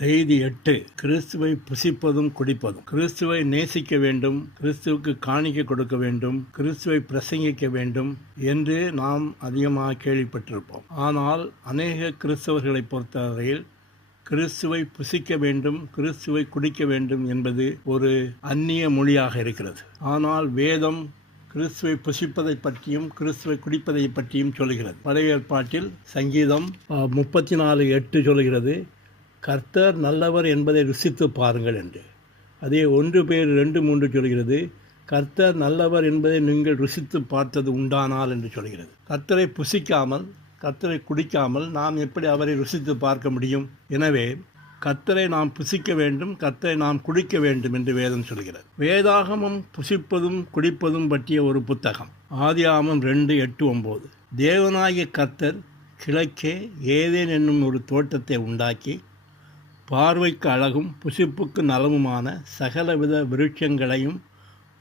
செய்தி 8. கிறிஸ்துவை புசிப்பதும் குடிப்பதும். கிறிஸ்துவை நேசிக்க வேண்டும், கிறிஸ்துவுக்கு காணிக்கை கொடுக்க வேண்டும், கிறிஸ்துவை பிரசங்கிக்க வேண்டும் என்று நாம் அதிகமாக கேள்விப்பட்டிருப்போம். ஆனால் அநேக கிறிஸ்தவர்களை பொறுத்தவரையில் கிறிஸ்துவை புசிக்க வேண்டும், கிறிஸ்துவை குடிக்க வேண்டும் என்பது ஒரு அந்நிய மொழியாக இருக்கிறது. ஆனால் வேதம் கிறிஸ்துவை புசிப்பதை பற்றியும் கிறிஸ்துவை குடிப்பதை பற்றியும் சொல்கிறது. பழைய ஏற்பாட்டில் சங்கீதம் 34:8 சொல்கிறது, கர்த்தர் நல்லவர் என்பதை ருசித்து பாருங்கள் என்று. அதே 1 பேதுரு 2:3 சொல்கிறது, கர்த்தர் நல்லவர் என்பதை நீங்கள் ருசித்து பார்த்தது உண்டானால் என்று சொல்கிறது. கர்த்தரை புசிக்காமல் கர்த்தரை குடிக்காமல் நாம் எப்படி அவரை ருசித்து பார்க்க முடியும்? எனவே கர்த்தரை நாம் புசிக்க வேண்டும், கர்த்தரை நாம் குடிக்க வேண்டும் என்று வேதம் சொல்கிறது. வேதாகமம் புசிப்பதும் குடிப்பதும் பற்றிய ஒரு புத்தகம். ஆதியாகமம் 2:8-9. தேவனாகிய கர்த்தர் கிழக்கே ஏதேன் என்னும் ஒரு தோட்டத்தை உண்டாக்கி பார்வைக்கு அழகும் புசிப்புக்கு நலமுமான சகலவித விருட்சங்களையும்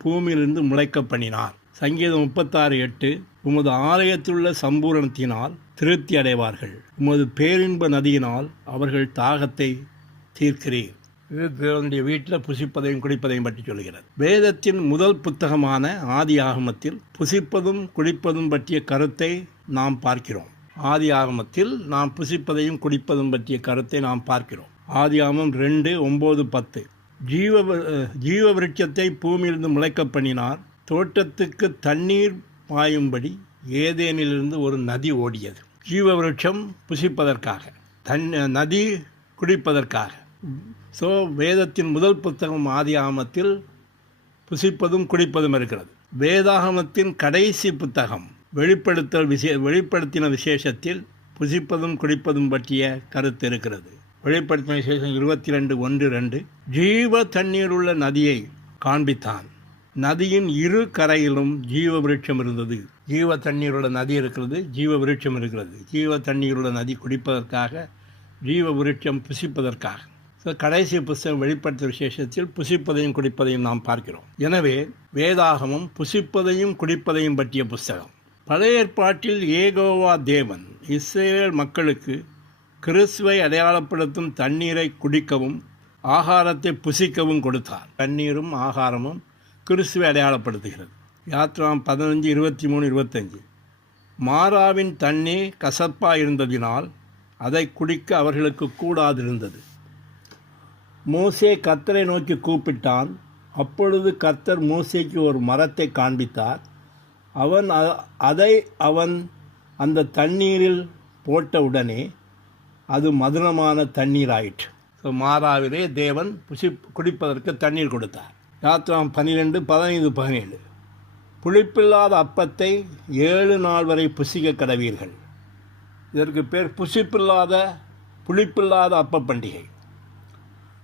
பூமியிலிருந்து முளைக்க பண்ணினார். சங்கீதம் 36:8. உமது ஆலயத்திலுள்ள சம்பூரணத்தினால் திருப்தி அடைவார்கள், உமது பேரின்ப நதியினால் அவர்கள் தாகத்தை தீர்க்கிறீர். இது தேவனுடைய வீட்டில் புசிப்பதையும் குடிப்பதையும் பற்றி சொல்கிறது. வேதத்தின் முதல் புத்தகமான ஆதி ஆகமத்தில் புசிப்பதும் குடிப்பதும் பற்றிய கருத்தை நாம் பார்க்கிறோம். ஆதி ஆகமத்தில் நாம் புசிப்பதையும் குடிப்பதும் பற்றிய கருத்தை நாம் பார்க்கிறோம். ஆதியாகமம் 2:9-10. ஜீவ விருட்சத்தை பூமியிலிருந்து முளைக்க பண்ணினார், தோட்டத்துக்கு தண்ணீர் பாயும்படி ஏதேனிலிருந்து ஒரு நதி ஓடியது. ஜீவ விருட்சம் புசிப்பதற்காக, நதி குடிப்பதற்காக. ஸோ வேதத்தின் முதல் புத்தகம் ஆதியாகமத்தில் புசிப்பதும் குடிப்பதும் இருக்கிறது. வேதாகமத்தின் கடைசி புத்தகம் வெளிப்படுத்தின விசேஷத்தில் புசிப்பதும் குடிப்பதும் பற்றிய கருத்து இருக்கிறது. வெளிப்படுத்தின விசேஷம் 22:1-2. ஜீவ தண்ணீர் உள்ள நதியை காண்பித்தான், நதியின் இரு கரையிலும் ஜீவ விருட்சம் இருந்தது. ஜீவ தண்ணீருள்ள நதி இருக்கிறது, ஜீவ விருட்சம் இருக்கிறது. ஜீவ தண்ணீருள்ள நதி குடிப்பதற்காக, ஜீவ விருட்சம் புசிப்பதற்காக. ஸோ கடைசி புஸ்தகம் வெளிப்படுத்தின விசேஷத்தில் புசிப்பதையும் குடிப்பதையும் நாம் பார்க்கிறோம். எனவே வேதாகமம் புசிப்பதையும் குடிப்பதையும் பற்றிய புஸ்தகம். பழைய ஏற்பாட்டில் யெகோவா தேவன் இஸ்ரவேல் மக்களுக்கு கிறிஸ்துவை அடையாளப்படுத்தும் தண்ணீரை குடிக்கவும் ஆகாரத்தை புசிக்கவும் கொடுத்தார். தண்ணீரும் ஆகாரமும் கிறிஸ்துவை அடையாளப்படுத்துகிறது. யாத்ராம் 15:23-25. மாறாவின் தண்ணீர் கசப்பாக இருந்ததினால் அதை குடிக்க அவர்களுக்கு கூடாதிருந்தது. மோசே கர்த்தரை நோக்கி கூப்பிட்டான். அப்பொழுது கர்த்தர் மோசேக்கு ஒரு மரத்தை காண்பித்தார். அவன் அந்த தண்ணீரில் போட்டவுடனே அது மதுரமான தண்ணீர் ஆயிற்று. ஸோ மாறாவிலே தேவன் குடிப்பதற்கு தண்ணீர் கொடுத்தார். யாத்ராம் 12:15-17. புளிப்பில்லாத அப்பத்தை 7 நாள் வரை புசிக்க கடவீர்கள். இதற்கு பேர் புளிப்பில்லாத அப்ப பண்டிகை.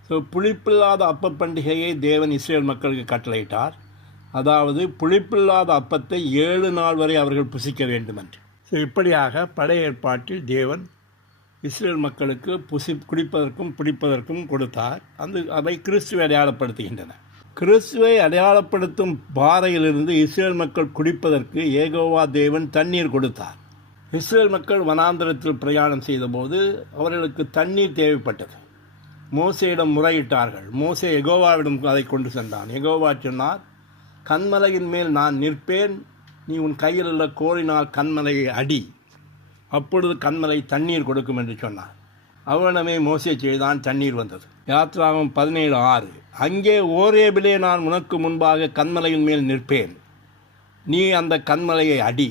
ஸோ புளிப்பில்லாத அப்ப பண்டிகையை தேவன் இஸ்ரேல் மக்களுக்கு கட்டளையிட்டார். அதாவது புளிப்பில்லாத அப்பத்தை 7 நாள் வரை அவர்கள் புசிக்க வேண்டும் என்று. ஸோ இப்படியாக பழைய ஏற்பாட்டில் தேவன் இஸ்ரேல் மக்களுக்கு குடிப்பதற்கும் பிடிப்பதற்கும் கொடுத்தார். அவை கிறிஸ்துவை அடையாளப்படுத்துகின்றன. கிறிஸ்துவை அடையாளப்படுத்தும் பாறையிலிருந்து இஸ்ரேல் மக்கள் குடிப்பதற்கு யெகோவா தேவன் தண்ணீர் கொடுத்தார். இஸ்ரேல் மக்கள் வனாந்தரத்தில் பிரயாணம் செய்தபோது அவர்களுக்கு தண்ணீர் தேவைப்பட்டது. மோசேயிடம் முறையிட்டார்கள். மோசே யெகோவாவிடம் அதை கொண்டு சென்றான். யெகோவா சொன்னார், கன்மலையின் மேல் நான் நிற்பேன், நீ உன் கையில் உள்ள கோலினால் கன்மலையை அடி, அப்பொழுது கன்மலை தண்ணீர் கொடுக்கும் என்று சொன்னார். அவனமே மோசே செய்தான், தண்ணீர் வந்தது. யாத்ராகமம் 17:6. அங்கே ஓரேபிலே நான் உனக்கு முன்பாக கன்மலையின் மேல் நிற்பேன், நீ அந்த கன்மலையை அடி,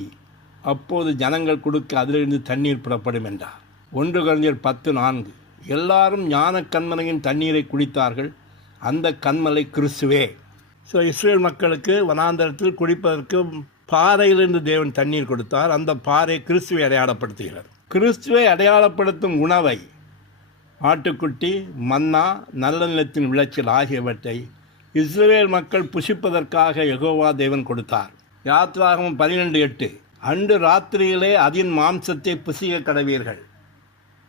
அப்போது ஜனங்கள் கொடுக்க அதிலிருந்து தண்ணீர் புறப்படும் என்றார். 1 Corinthians 10:4. எல்லாரும் ஞான கன்மலையின் தண்ணீரை குடித்தார்கள், அந்த கன்மலை கிறிஸ்துவே. ஸோ இஸ்ரேல் மக்களுக்கு வனாந்தரத்தில் குடிப்பதற்கு பாறையிலிருந்து தேவன் தண்ணீர் கொடுத்தார். அந்த பாறை கிறிஸ்துவை அடையாளப்படுத்துகிறது. கிறிஸ்துவை அடையாளப்படுத்தும் உணவை, ஆட்டுக்குட்டி, மன்னா, நல்ல நிலத்தின் விளைச்சல் ஆகியவற்றை இஸ்ரவேல் மக்கள் புசிப்பதற்காக யெகோவா தேவன் கொடுத்தார். யாத்ராகமம் 12:8. அன்று ராத்திரியிலே அதன் மாம்சத்தை புசிக்க கடவீர்கள்,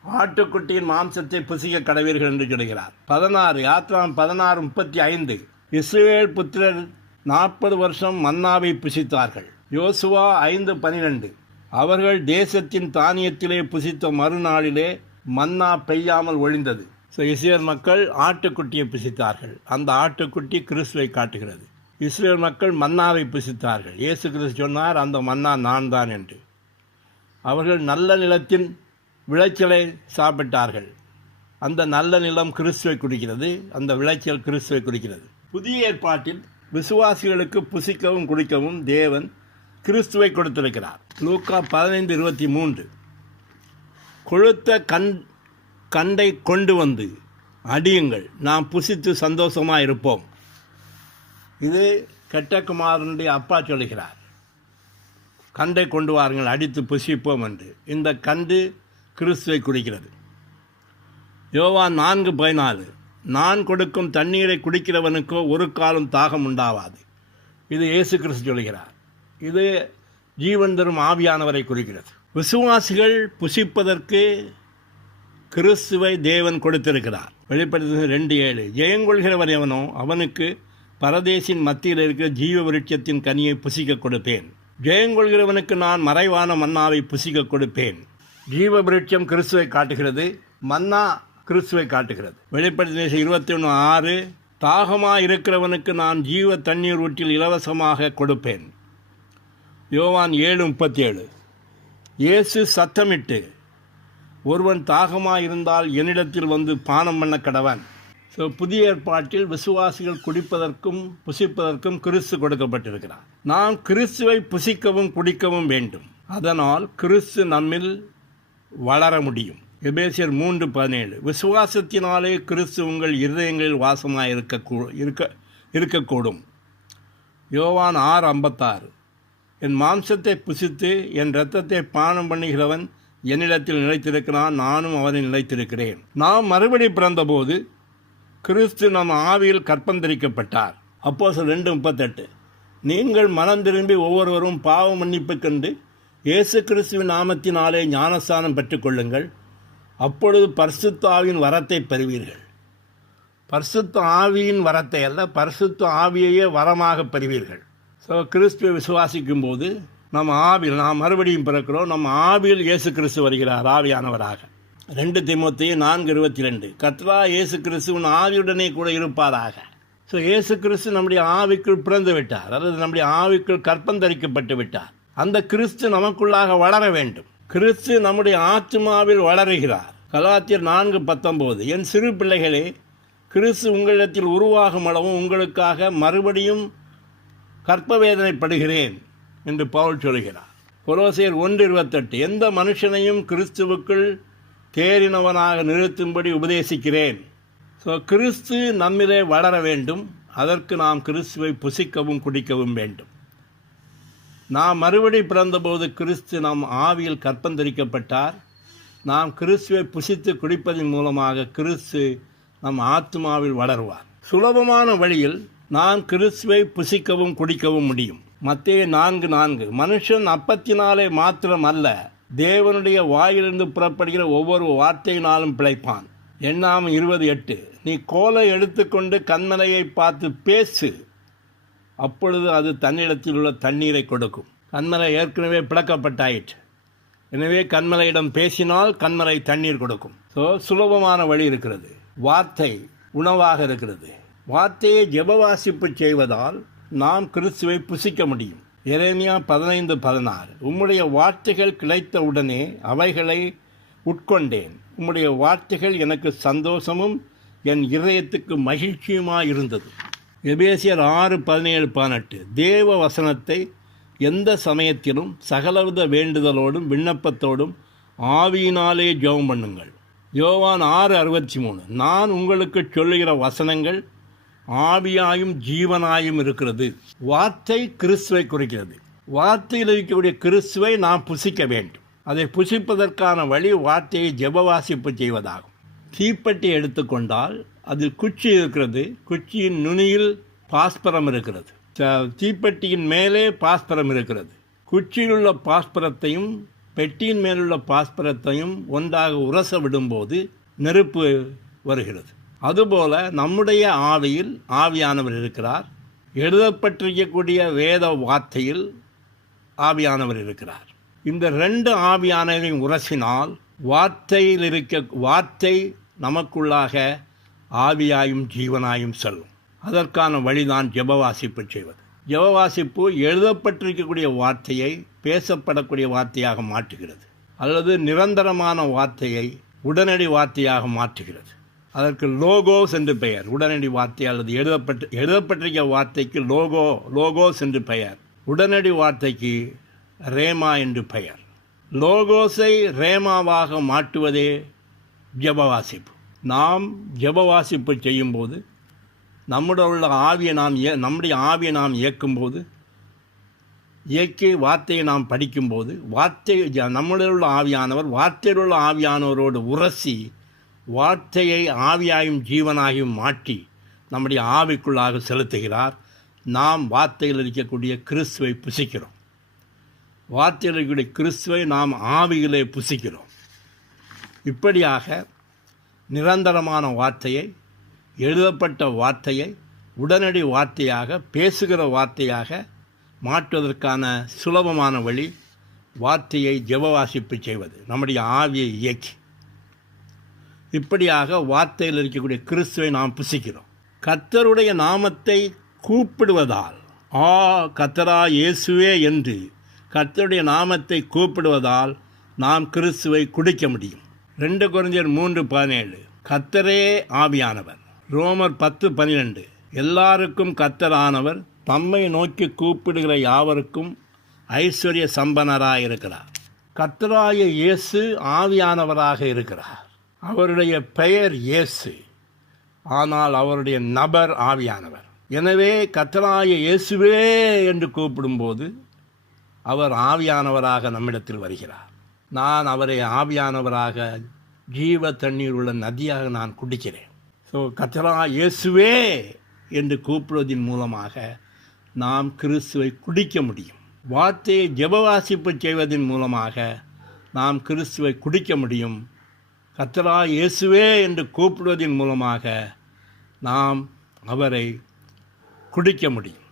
ஆட்டுக்குட்டியின் மாம்சத்தை புசிக்க கடவீர்கள் என்று சொல்கிறார். 16. யாத்ராகமம் 16:35. இஸ்ரவேல் புத்திரர் 40 வருஷம் மன்னாவை புசித்தார்கள். யோசுவா 5:12. அவர்கள் தேசத்தின் தானியத்திலே புசித்த மறுநாளிலே மன்னா பெய்யாமல் ஒழிந்தது. ஸோ இஸ்ரேல் மக்கள் ஆட்டுக்குட்டியை புசித்தார்கள். அந்த ஆட்டுக்குட்டி கிறிஸ்துவை காட்டுகிறது. இஸ்ரேல் மக்கள் மன்னாவை புசித்தார்கள். இயேசு கிறிஸ்து சொன்னார், அந்த மன்னா நான் தான் என்று. அவர்கள் நல்ல நிலத்தின் விளைச்சலை சாப்பிட்டார்கள். அந்த நல்ல நிலம் கிறிஸ்துவை குறிக்கிறது. அந்த விளைச்சல் கிறிஸ்துவை குறிக்கிறது. புதிய ஏற்பாட்டில் விசுவாசிகளுக்கு புசிக்கவும் குடிக்கவும் தேவன் கிறிஸ்துவை கொடுத்திருக்கிறார். லூக்கா 15:23 கொழுத்த கண்டை கொண்டு வந்து அடியுங்கள், நாம் புசித்து சந்தோஷமாக இருப்போம். இது கெட்டகுமாரனுடைய அப்பா சொல்லுகிறார். கண்டை கொண்டு வாருங்கள், அடித்து புசிப்போம் என்று. இந்த கண்டு கிறிஸ்துவை குறிக்கிறது. யோவான் 4:14 நான் கொடுக்கும் தண்ணீரை குடிக்கிறவனுக்கோ ஒரு காலம் தாகம் உண்டாவாது. இது இயேசு கிறிஸ்து சொல்கிறார். இது ஜீவன் தரும் ஆவியானவரை குறிக்கிறது. விசுவாசிகள் புசிப்பதற்கு கிறிஸ்துவை தேவன் கொடுத்திருக்கிறார். வெளிப்படுத்தின 2:7 ஜெயங்கொள்கிறவர் எவனோ அவனுக்கு பரதேசின் மத்தியில் இருக்கிற ஜீவ விருட்சத்தின் கனியை புசிக்க கொடுப்பேன். ஜெயங்கொள்கிறவனுக்கு நான் மறைவான மன்னாவை புசிக்க கொடுப்பேன். ஜீவ விருட்சம் கிறிஸ்துவை காட்டுகிறது. மன்னா கிறிஸ்துவை காட்டுகிறது. வெளிப்படுத்தின 21:6 தாகமாக இருக்கிறவனுக்கு நான் ஜீவ தண்ணீர் ஊற்றில் இலவசமாக கொடுப்பேன். யோவான் 7:37 இயேசு சத்தமிட்டு, ஒருவன் தாகமாக இருந்தால் என்னிடத்தில் வந்து பானம் பண்ண கடவன். ஸோ புதிய ஏற்பாட்டில் விசுவாசிகள் குடிப்பதற்கும் புசிப்பதற்கும் கிறிஸ்து கொடுக்கப்பட்டிருக்கிறார். நாம் கிறிஸ்துவை புசிக்கவும் குடிக்கவும் வேண்டும். அதனால் கிறிஸ்து நம்மில் வளர முடியும். எபேசியர் 3:17 விசுவாசத்தினாலே கிறிஸ்து உங்கள் இருதயங்களில் வாசமாக இருக்கக்கூடும். யோவான் 6:56 என் மாம்சத்தை புசித்து என் இரத்தத்தை பானம் பண்ணுகிறவன் என்னிடத்தில் நிலைத்திருக்கிறான், நானும் அவனில் நிலைத்திருக்கிறேன். நாம் மறுபடி பிறந்தபோது கிறிஸ்து நம் ஆவியில் கற்பந்தரிக்கப்பட்டார். அப்போஸ்தலர் 2:38 நீங்கள் மனம் திரும்பி ஒவ்வொருவரும் பாவ மன்னிப்பு கண்டு இயேசு கிறிஸ்துவின் நாமத்தினாலே ஞானஸ்தானம் பெற்றுக்கொள்ளுங்கள், அப்பொழுது பரிசுத்த ஆவியின் வரத்தை பெறுவீர்கள். பரிசுத்த ஆவியின் வரத்தை அல்ல, பரிசுத்த ஆவியையே வரமாக பெறுவீர்கள். ஸோ கிறிஸ்துவை விசுவாசிக்கும் போது நாம் மறுபடியும் பிறக்கிறோம். நம்ம ஆவியில் இயேசு கிறிஸ்து வருகிறார் ஆவியானவராக. 2 தீமோத்தேயு 4:22 கர்த்தரா இயேசு கிறிஸ்துவின் ஆவியுடனே கூட இருப்பாராக. ஸோ இயேசு கிறிஸ்து நம்முடைய ஆவிக்குள் பிறந்து விட்டார், அல்லது நம்முடைய ஆவிக்குள் கற்பந்தரிக்கப்பட்டு விட்டார். அந்த கிறிஸ்து நமக்குள்ளாக வளர வேண்டும். கிறிஸ்து நம்முடைய ஆத்மாவில் வளருகிறார். கலாத்தியர் 4:19 என் சிறு பிள்ளைகளே, கிறிஸ்து உங்களிடத்தில் உருவாகும் அளவும் உங்களுக்காக மறுபடியும் கற்பவேதனைப்படுகிறேன் என்று பவுல் சொல்கிறார். கொலோசியர் 1:28 எந்த மனுஷனையும் கிறிஸ்துவுக்குள் தேறினவனாக நிறுத்தும்படி உபதேசிக்கிறேன். ஸோ கிறிஸ்து நம்மிலே வளர வேண்டும். அதற்கு நாம் கிறிஸ்துவை புசிக்கவும் குடிக்கவும் வேண்டும். நாம் மறுபடி பிறந்தபோது கிறிஸ்து நம் ஆவியில் கற்பந்தரிக்கப்பட்டார். நாம் கிறிஸ்துவை புசித்து குடிப்பதன் மூலமாக கிறிஸ்து நம் ஆத்மாவில் வளருவார். சுலபமான வழியில் நாம் கிறிஸ்துவை புசிக்கவும் குடிக்கவும் முடியும். மத்தேயு 4:4 மனுஷன் அப்பத்தினாலே மாத்திரம் அல்ல, தேவனுடைய வாயிலிருந்து புறப்படுகிற ஒவ்வொரு வார்த்தையினாலும் பிழைப்பான். எண்ணாமம் 20:8 நீ கோலை எடுத்துக்கொண்டு கண்மலையை பார்த்து பேசு, அப்பொழுது அது தன்னிடத்தில் உள்ள தண்ணீரை கொடுக்கும். கண்மலை ஏற்கனவே பிளக்கப்பட்டாயிற்று. எனவே கண்மலையிடம் பேசினால் கண்மலை தண்ணீர் கொடுக்கும். ஸோ சுலபமான வழி இருக்கிறது. வார்த்தை உணவாக இருக்கிறது. வார்த்தையை ஜெபவாசிப்பு செய்வதால் நாம் கிறிஸ்துவை புசிக்க முடியும். எரேமியா 15:16 உம்முடைய வார்த்தைகள் கிடைத்த உடனே அவைகளை உட்கொண்டேன். உம்முடைய வார்த்தைகள் எனக்கு சந்தோஷமும் என் இதயத்துக்கு மகிழ்ச்சியுமாயிருந்தது. எபேசியர் 6:17-18 தேவ வசனத்தை எந்த சமயத்திலும் சகலவித வேண்டுதலோடும் விண்ணப்பத்தோடும் ஆவியினாலே ஜெபம் பண்ணுங்கள். யோவான் 6:63 நான் உங்களுக்கு சொல்லுகிற வசனங்கள் ஆவியாயும் ஜீவனாயும் இருக்கிறது. வார்த்தை கிறிஸ்துவை குறிக்கிறது. வார்த்தையில் இருக்கக்கூடிய கிறிஸ்துவை நாம் புசிக்க வேண்டும். அதை புசிப்பதற்கான வழி வார்த்தையை ஜெபவாசிப்பு செய்வதாகும். தீப்பெட்டி எடுத்துக்கொண்டால் அதில் குச்சி இருக்கிறது. குச்சியின் நுனியில் பாஸ்பரம் இருக்கிறது. தீப்பெட்டியின் மேலே பாஸ்பரம் இருக்கிறது. குச்சியில் உள்ள பாஸ்பரத்தையும் பெட்டியின் மேலுள்ள பாஸ்பரத்தையும் ஒன்றாக உரச விடும்போது நெருப்பு வருகிறது. அதுபோல நம்முடைய ஆவியில் ஆவியானவர் இருக்கிறார். எழுதப்பட்டிருக்கக்கூடிய வேத வார்த்தையில் ஆவியானவர் இருக்கிறார். இந்த 2 ஆவியானவரையும் உரசினால் வார்த்தை நமக்குள்ளாக ஆவியாயும் ஜீவனாயும் செல்லும். அதற்கான வழிதான் ஜெப வாசிப்பு செய்வது. ஜெப வாசிப்பு எழுதப்பட்டிருக்கக்கூடிய வார்த்தையை பேசப்படக்கூடிய வார்த்தையாக மாற்றுகிறது, அல்லது நிரந்தரமான வார்த்தையை உடனடி வார்த்தையாக மாற்றுகிறது. அதற்கு லோகோஸ் என்று பெயர். உடனடி வார்த்தை அல்லது எழுதப்பட்டிருக்க வார்த்தைக்கு லோகோஸ் என்று பெயர். உடனடி வார்த்தைக்கு ரேமா என்று பெயர். லோகோஸை ரேமாவாக மாற்றுவதே ஜெப வாசிப்பு. நாம் ஜெப வாசிப்பு செய்யும்போது நம்முடைய ஆவியை நாம் இயக்கும்போது, இயக்கி வார்த்தையை நாம் படிக்கும்போது, நம்முடைய உள்ள ஆவியானவர் வார்த்தையில் உள்ள ஆவியானவரோடு உரசி வார்த்தையை ஆவியாயும் ஜீவனாயும் மாற்றி நம்முடைய ஆவிக்குள்ளாக செலுத்துகிறார். நாம் வார்த்தையில் இருக்கக்கூடிய கிறிஸ்துவை புசிக்கிறோம். வார்த்தையில் இருக்கக்கூடிய கிறிஸ்துவை நாம் ஆவியிலே புசிக்கிறோம். இப்படியாக நிரந்தரமான வார்த்தையை, எழுதப்பட்ட வார்த்தையை உடனடி வார்த்தையாக, பேசுகிற வார்த்தையாக மாற்றுவதற்கான சுலபமான வழி வார்த்தையை ஜெப வாசிப்பு செய்வது, நம்முடைய ஆவியை இயக்கி. இப்படியாக வார்த்தையில் இருக்கக்கூடிய கிறிஸ்துவை நாம் புசிக்கிறோம். கர்த்தருடைய நாமத்தை கூப்பிடுவதால், கர்த்தரா இயேசுவே என்று கர்த்தருடைய நாமத்தை கூப்பிடுவதால் நாம் கிறிஸ்துவை குடிக்க முடியும். 2 கொரிந்தியர் 3:17 கர்த்தரே ஆவியானவர். ரோமர் 10:12 எல்லாருக்கும் கர்த்தரானவர் தம்மை நோக்கி கூப்பிடுகிற யாவருக்கும் ஐஸ்வர்ய சம்பனராயிருக்கிறார். கர்த்தராய இயேசு ஆவியானவராக இருக்கிறார். அவருடைய பெயர் இயேசு, ஆனால் அவருடைய நபர் ஆவியானவர். எனவே கர்த்தராய இயேசுவே என்று கூப்பிடும்போது அவர் ஆவியானவராக நம்மிடத்தில் வருகிறார். நான் அவரை ஆவியானவராக ஜீவ தண்ணீர் உள்ள நதியாக நான் குடிக்கிறேன். ஸோ கர்த்தரா இயேசுவே என்று கூப்பிடுவதன் மூலமாக நாம் கிறிஸ்துவை குடிக்க முடியும். வார்த்தையை ஜெப வாசிப்பு செய்வதன் மூலமாக நாம் கிறிஸ்துவை குடிக்க முடியும். கர்த்தரா இயேசுவே என்று கூப்பிடுவதன் மூலமாக நாம் அவரை குடிக்க முடியும்.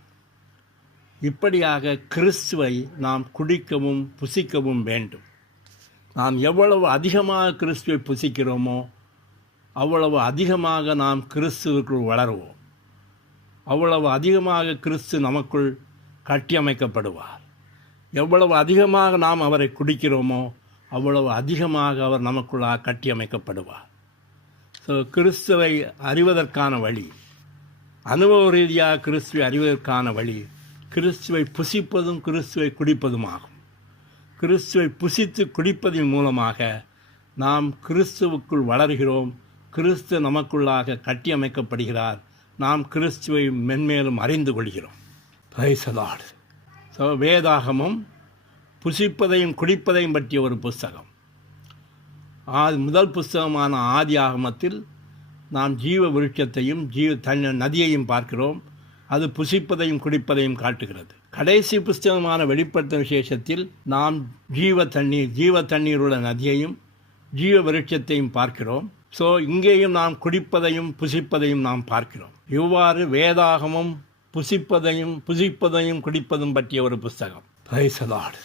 இப்படியாக கிறிஸ்துவை நாம் குடிக்கவும் புசிக்கவும் வேண்டும். நாம் எவ்வளவு அதிகமாக கிறிஸ்துவை புசிக்கிறோமோ அவ்வளவு அதிகமாக நாம் கிறிஸ்துவுக்குள் வளருவோம். அவ்வளவு அதிகமாக கிறிஸ்து நமக்குள் கட்டியமைக்கப்படுவார். எவ்வளவு அதிகமாக நாம் அவரை குடிக்கிறோமோ அவ்வளவு அதிகமாக அவர் நமக்குள்ளாக கட்டியமைக்கப்படுவார். ஸோ கிறிஸ்துவை அறிவதற்கான வழி, அனுபவ ரீதியாக கிறிஸ்துவை அறிவதற்கான வழி கிறிஸ்துவை புசிப்பதும் கிறிஸ்துவை குடிப்பதுமாகும். கிறிஸ்துவை புசித்து குடிப்பதன் மூலமாக நாம் கிறிஸ்துவுக்குள் வளர்கிறோம். கிறிஸ்து நமக்குள்ளாக கட்டியமைக்கப்படுகிறார். நாம் கிறிஸ்துவை மென்மேலும் அறிந்து கொள்கிறோம். Praise the Lord. ஸோ வேதாகமம் புசிப்பதையும் குடிப்பதையும் பற்றிய ஒரு புஸ்தகம். முதல் புஸ்தகமான ஆதி ஆகமத்தில் நாம் ஜீவ விருட்சத்தையும் நதியையும் பார்க்கிறோம். அது புசிப்பதையும் குடிப்பதையும் காட்டுகிறது. கடைசி புஸ்தகமான வெளிப்படுத்தின விசேஷத்தில் நாம் ஜீவ தண்ணீர் உள்ள நதியையும் ஜீவ விருட்சத்தையும் பார்க்கிறோம். ஸோ இங்கேயும் நாம் குடிப்பதையும் புசிப்பதையும் நாம் பார்க்கிறோம். இவ்வாறு வேதாகமம் புசிப்பதையும் குடிப்பதும் பற்றிய ஒரு புஸ்தகம். Praise the Lord.